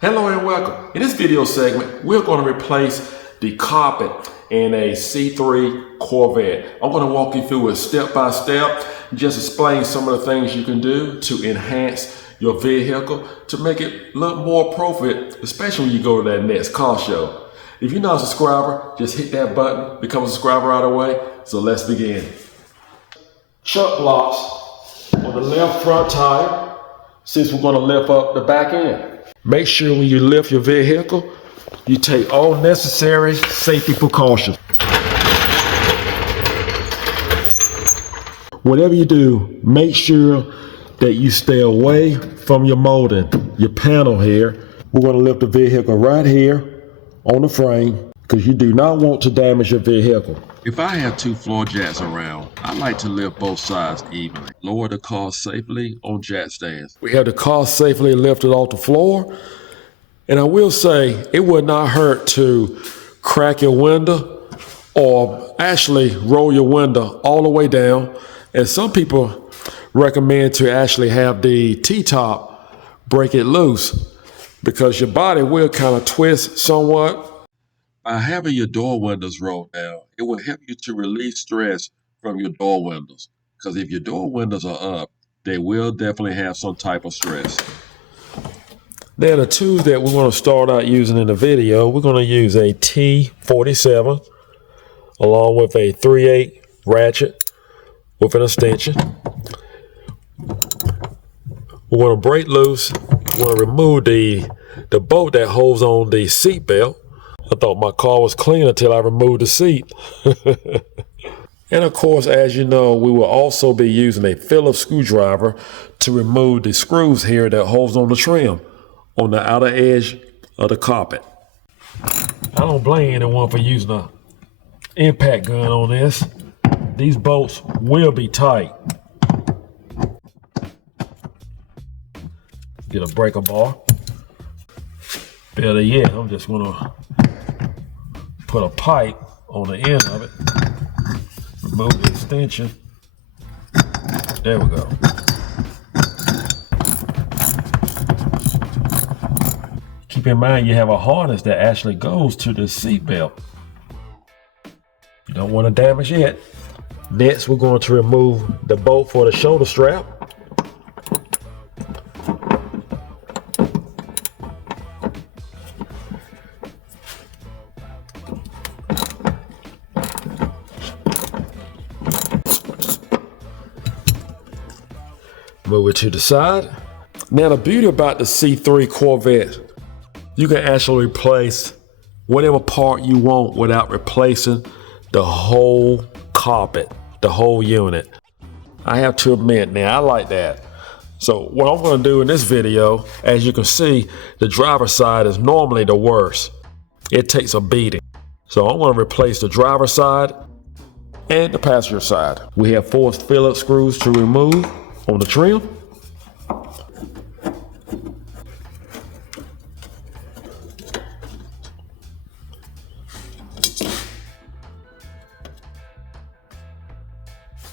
Hello and welcome. In this video segment, we're going to replace the carpet in a C3 Corvette. I'm going to walk you through it step by step, just explain some of the things you can do to enhance your vehicle to make it look more appropriate, especially when you go to that next car show. If you're not a subscriber, just hit that button, become a subscriber right away. So let's begin. Chuck blocks on the left front tire, since we're going to lift up the back end. Make sure when you lift your vehicle, you take all necessary safety precautions. Whatever you do, make sure that you stay away from your molding, your panel here. We're going to lift the vehicle right here on the frame because you do not want to damage your vehicle. If I have two floor jacks around, I like to lift both sides evenly. Lower the car safely on jack stands. We have the car safely lifted off the floor. And I will say, it would not hurt to crack your window or actually roll your window all the way down. And some people recommend to actually have the T-top break it loose because your body will kind of twist somewhat. By having your door windows rolled down, it will help you to release stress from your door windows. Because if your door windows are up, they will definitely have some type of stress. Now the tools that we're going to start out using in the video, we're going to use a T47 along with a 3/8 ratchet with an extension. We're going to break loose. We're going to remove the bolt that holds on the seat belt. I thought my car was clean until I removed the seat. And of course, as you know, we will also be using a Phillips screwdriver to remove the screws here that holds on the trim on the outer edge of the carpet. I don't blame anyone for using an impact gun on this. These bolts will be tight. Get a breaker bar. Better yet, I'm just gonna put a pipe on the end of it, remove the extension. There we go. Keep in mind you have a harness that actually goes to the seat belt. You don't want to damage it. Next, we're going to remove the bolt for the shoulder strap. Move it to the side. Now the beauty about the C3 Corvette, you can actually replace whatever part you want without replacing the whole carpet, the whole unit. I have to admit now, I like that. So what I'm gonna do in this video, as you can see, the driver's side is normally the worst. It takes a beating. So I'm gonna replace the driver's side and the passenger side. We have 4 Phillips screws to remove on the trim.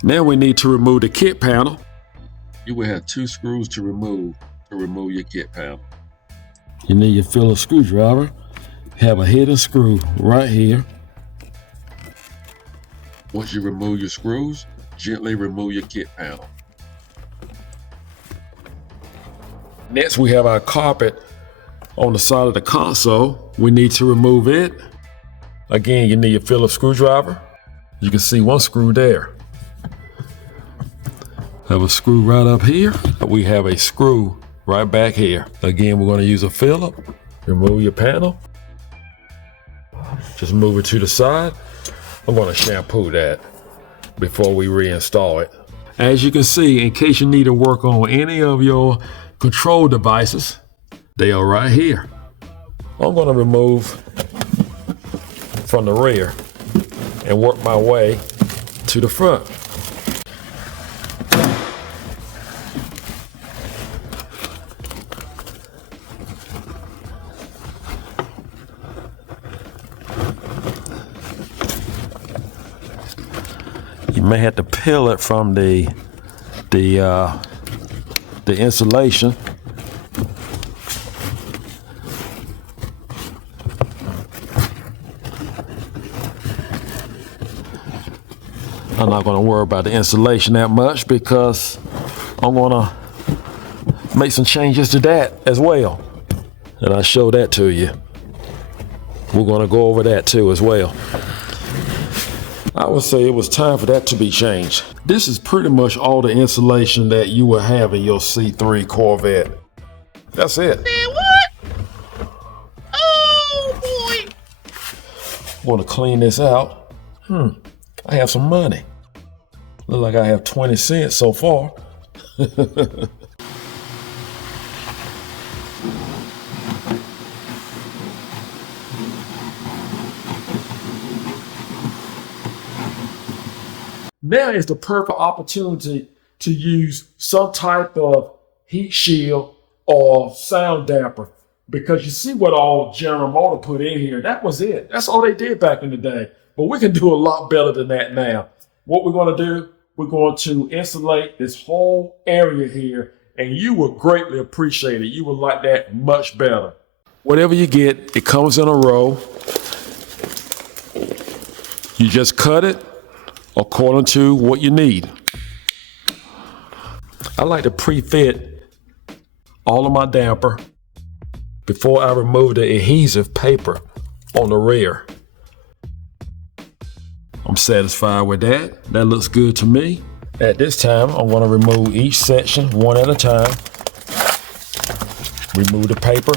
Now we need to remove the kit panel. You will have 2 screws to remove your kit panel. You need your Phillips screwdriver. Have a hidden screw right here. Once you remove your screws, gently remove your kit panel. Next, we have our carpet on the side of the console. We need to remove it. Again, you need your Phillips screwdriver. You can see 1 screw there. Have a screw right up here. We have a screw right back here. Again, we're going to use a Phillips. Remove your panel. Just move it to the side. I'm going to shampoo that before we reinstall it. As you can see, in case you need to work on any of your control devices, they are right here. I'm going to remove from the rear and work my way to the front. You may have to peel it from the insulation I'm not gonna worry about the installation that much because I'm gonna make some changes to that as well. And I'll show that to you. We're gonna go over that too as well. I would say it was time for that to be changed. This is pretty much all the insulation that you will have in your C3 Corvette. That's it. Man, what? Oh boy. Want to clean this out? I have some money. Look like I have 20 cents so far. Now is the perfect opportunity to use some type of heat shield or sound damper, because you see what all General Motors put in here. That was it. That's all they did back in the day. But we can do a lot better than that now. What we're going to do, we're going to insulate this whole area here, and you will greatly appreciate it. You will like that much better. Whatever you get, it comes in a row. You just cut it according to what you need. I like to pre-fit all of my damper before I remove the adhesive paper on the rear. I'm satisfied with that. That looks good to me. At this time, I'm going to remove each section one at a time. Remove the paper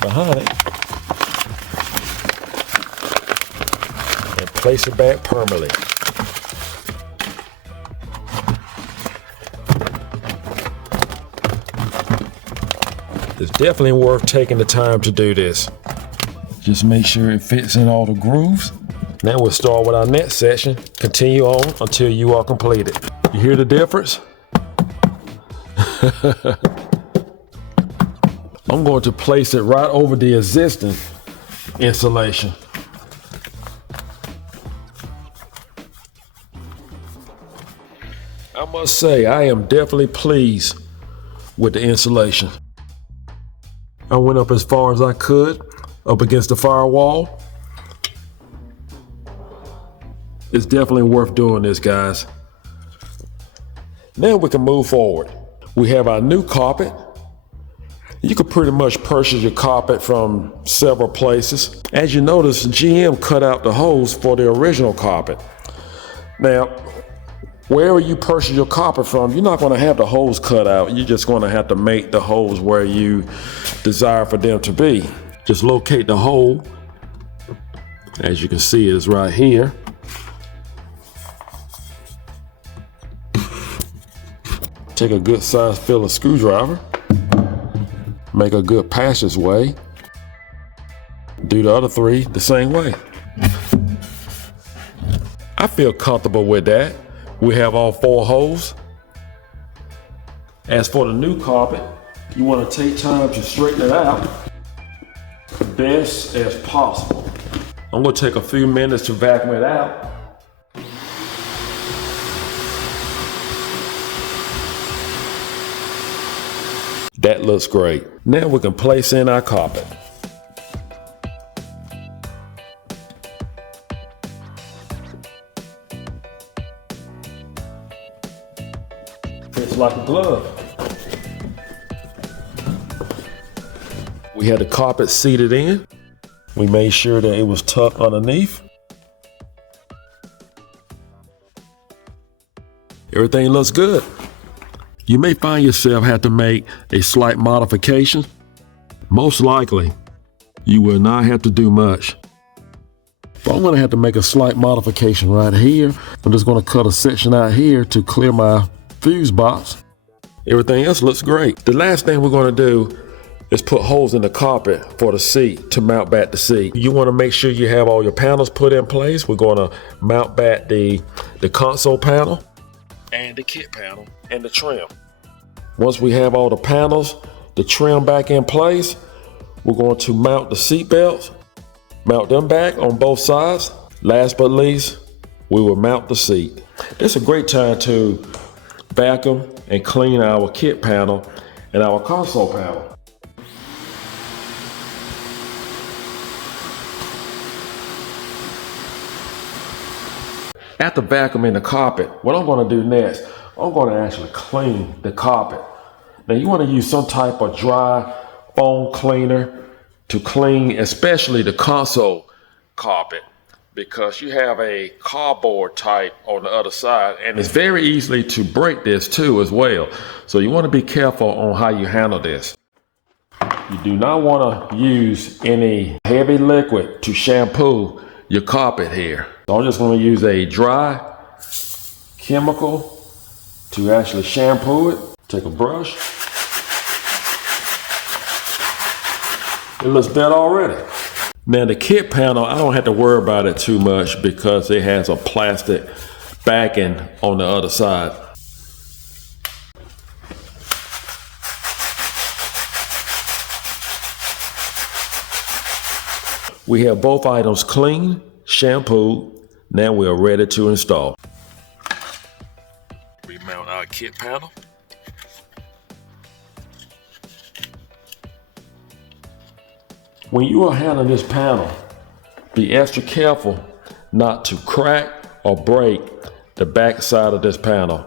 behind it and place it back permanently. It's definitely worth taking the time to do this. Just make sure it fits in all the grooves. Now we'll start with our next section. Continue on until you are completed. You hear the difference? I'm going to place it right over the existing insulation. I must say, I am definitely pleased with the insulation. I went up as far as I could, up against the firewall. It's definitely worth doing this, guys. Now we can move forward. We have our new carpet. You could pretty much purchase your carpet from several places. As you notice, GM cut out the hose for the original carpet. Now, wherever you purchase your carpet from, you're not going to have the hose cut out. You're just going to have to make the holes where you desire for them to be. Just locate the hole. As you can see, it is right here. Take a good size Phillips screwdriver. Make a good passageway. Do the other three the same way. I feel comfortable with that. We have all 4 holes. As for the new carpet, you want to take time to straighten it out best as possible. I'm going to take a few minutes to vacuum it out. That looks great. Now we can place in our carpet. Fits like a glove. We had the carpet seated in. We made sure that it was tucked underneath. Everything looks good. You may find yourself have to make a slight modification. Most likely, you will not have to do much. But I'm gonna have to make a slight modification right here. I'm just gonna cut a section out here to clear my fuse box. Everything else looks great. The last thing we're gonna do is put holes in the carpet for the seat to mount back the seat. You wanna make sure you have all your panels put in place. We're gonna mount back the console panel and the kit panel and the trim. Once we have all the panels, the trim back in place, we're going to mount the seat belts, mount them back on both sides. Last but least, we will mount the seat. It's a great time to vacuum and clean our kit panel and our console panel. After vacuuming the carpet, what I'm going to do next, I'm going to actually clean the carpet. Now you want to use some type of dry foam cleaner to clean especially the console carpet, because you have a cardboard type on the other side, and it's very easily to break this too as well. So you want to be careful on how you handle this. You do not want to use any heavy liquid to shampoo your carpet here. So I'm just going to use a dry chemical to actually shampoo it. Take a brush. It looks better already. Now the kit panel, I don't have to worry about it too much because it has a plastic backing on the other side. We have both items clean, shampooed. Now we are ready to install. Remount our kit panel. When you are handling this panel, be extra careful not to crack or break the back side of this panel.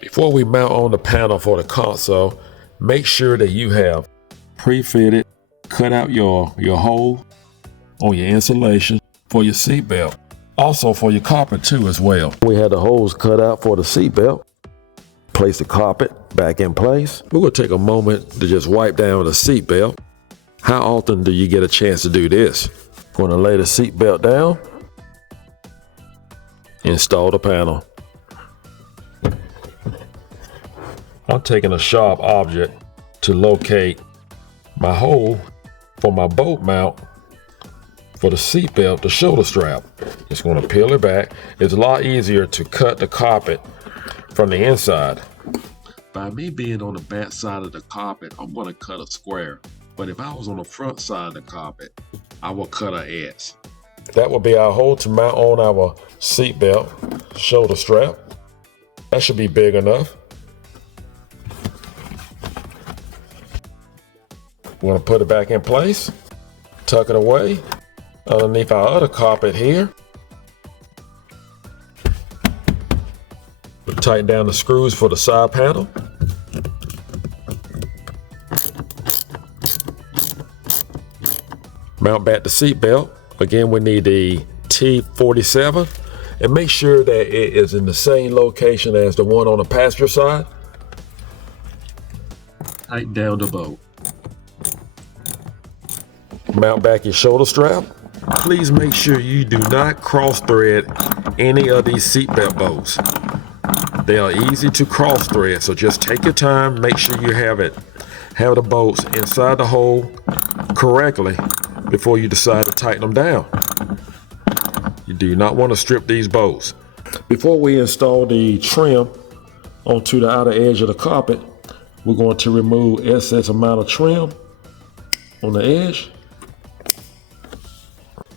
Before we mount on the panel for the console, make sure that you have pre-fitted, cut out your hole on your insulation for your seat belt. Also for your carpet too as well. We had the holes cut out for the seat belt. Place the carpet back in place. We're going to take a moment to just wipe down the seat belt. How often do you get a chance to do this? Going to lay the seat belt down. Install the panel. I'm taking a sharp object to locate my hole for my bolt mount for the seat belt, the shoulder strap. Just going to peel it back. It's a lot easier to cut the carpet from the inside. By me being on the back side of the carpet, I'm going to cut a square. But if I was on the front side of the carpet, I will cut an S. That will be our hole to mount on our seat belt shoulder strap. That should be big enough. We're going to put it back in place, tuck it away underneath our other carpet here. We'll tighten down the screws for the side panel. Mount back the seat belt. Again, we need the T47, and make sure that it is in the same location as the one on the passenger side. Tighten down the bolt. Mount back your shoulder strap. Please make sure you do not cross thread any of these seatbelt bolts. They are easy to cross thread, so just take your time. Make sure you have the bolts inside the hole correctly before you decide to tighten them down. You do not want to strip these bolts. Before we install the trim onto the outer edge of the carpet, we're going to remove excess amount of trim on the edge.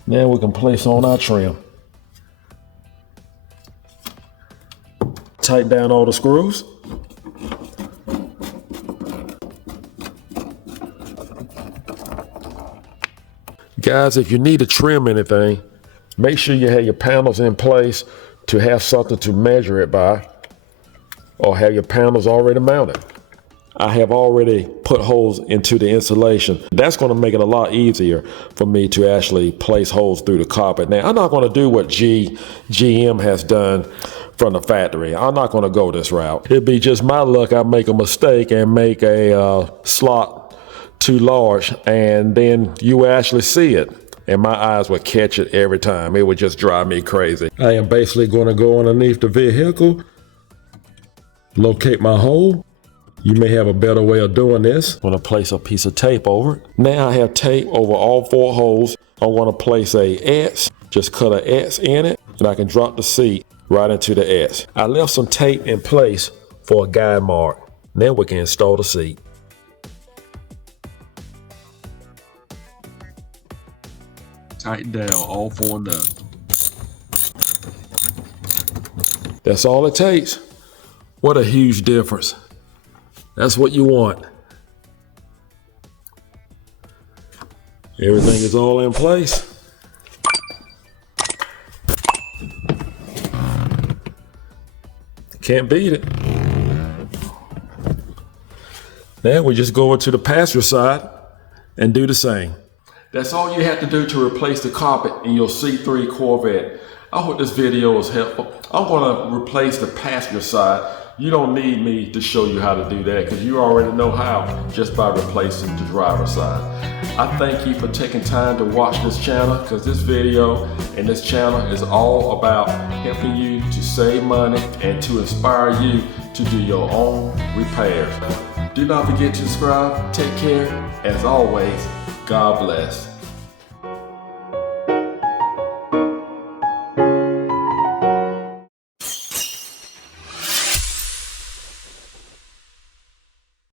Now we can place on our trim. Tighten down all the screws. Guys, if you need to trim anything, make sure you have your panels in place to have something to measure it by, or have your panels already mounted. I have already put holes into the insulation. That's going to make it a lot easier for me to actually place holes through the carpet. Now, I'm not going to do what GM has done from the factory. I'm not going to go this route. It'd be just my luck I make a mistake and make a slot too large, and then you actually see it, and my eyes would catch it every time. It would just drive me crazy. I am basically going to go underneath the vehicle, locate my hole. You may have a better way of doing this. I'm going to place a piece of tape over it. Now I have tape over all 4 holes. I want to place a X, just cut an X in it, and I can drop the seat right into the X. I left some tape in place for a guide mark. Now we can install the seat. Tighten down all 4 nuts. That's all it takes. What a huge difference. That's what you want. Everything is all in place. Can't beat it. Now we just go over to the passenger side and do the same. That's all you have to do to replace the carpet in your C3 Corvette. I hope this video was helpful. I'm going to replace the passenger side. You don't need me to show you how to do that because you already know how just by replacing the driver's side. I thank you for taking time to watch this channel because this video and this channel is all about helping you to save money and to inspire you to do your own repairs. Do not forget to subscribe. Take care. As always, God bless.